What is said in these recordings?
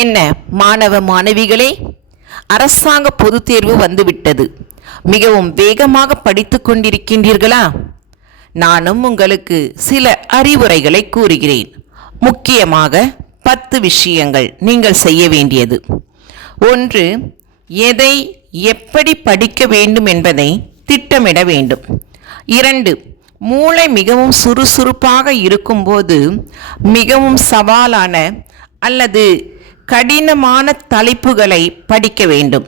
என்ன மாணவ மாணவிகளே, அரசாங்க பொதுத் தேர்வு வந்துவிட்டது. மிகவும் வேகமாக படித்து கொண்டிருக்கின்றீர்களா? நானும் உங்களுக்கு சில அறிவுரைகளை கூறுகிறேன். முக்கியமாக 10 விஷயங்கள் நீங்கள் செய்ய வேண்டியது. 1. எதை எப்படி படிக்க வேண்டும் என்பதை திட்டமிட வேண்டும். 2. மூளை மிகவும் சுறுசுறுப்பாக இருக்கும்போது மிகவும் சவாலான அல்லது கடினமான தலைப்புகளை படிக்க வேண்டும்.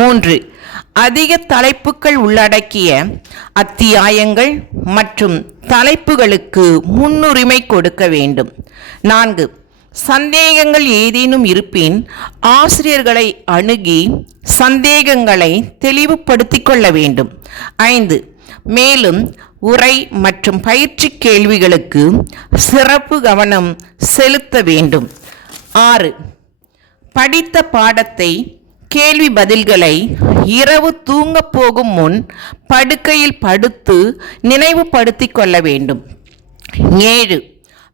3. அதிக தலைப்புகள் உள்ளடக்கிய அத்தியாயங்கள் மற்றும் தலைப்புகளுக்கு முன்னுரிமை கொடுக்க வேண்டும். 4. சந்தேகங்கள் ஏதேனும் இருப்பின் ஆசிரியர்களை அணுகி சந்தேகங்களை தெளிவுபடுத்திக் கொள்ள வேண்டும். 5. மேலும் உரை மற்றும் பயிற்சி கேள்விகளுக்கு சிறப்பு கவனம் செலுத்த வேண்டும். 6. படித்த பாடத்தை கேள்வி பதில்களை இரவு தூங்கப் போகும் முன் படுக்கையில் படுத்து நினைவுபடுத்திக் கொள்ள வேண்டும். 7.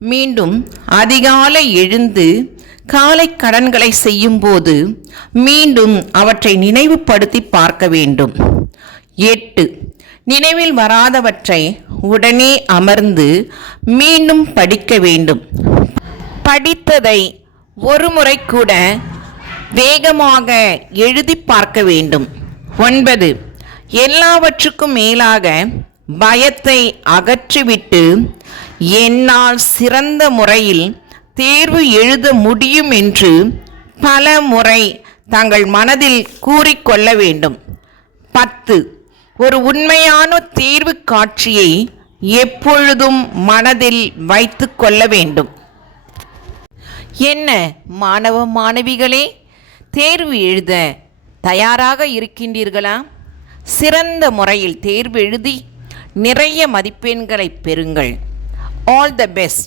மீண்டும் அதிகாலை எழுந்து காலை கடன்களை செய்யும்போது மீண்டும் அவற்றை நினைவுபடுத்தி பார்க்க வேண்டும். 8. நினைவில் வராதவற்றை உடனே அமர்ந்து மீண்டும் படிக்க வேண்டும். படித்ததை ஒரு முறை கூட வேகமாக எழுதி பார்க்க வேண்டும். 9. எல்லாவற்றுக்கும் மேலாக பயத்தை அகற்றிவிட்டு என்னால் சிறந்த முறையில் தேர்வு எழுத முடியும் என்று பல முறை தங்கள் மனதில் கூறிக்கொள்ள வேண்டும். 10. ஒரு உண்மையான தேர்வு காட்சியை எப்பொழுதும் மனதில் வைத்து கொள்ள வேண்டும். என்ன மாணவ மாணவிகளே, தேர்வு எழுத தயாராக இருக்கின்றீர்களா? சிறந்த முறையில் தேர்வு எழுதி நிறைய மதிப்பெண்களை பெறுங்கள். All the best.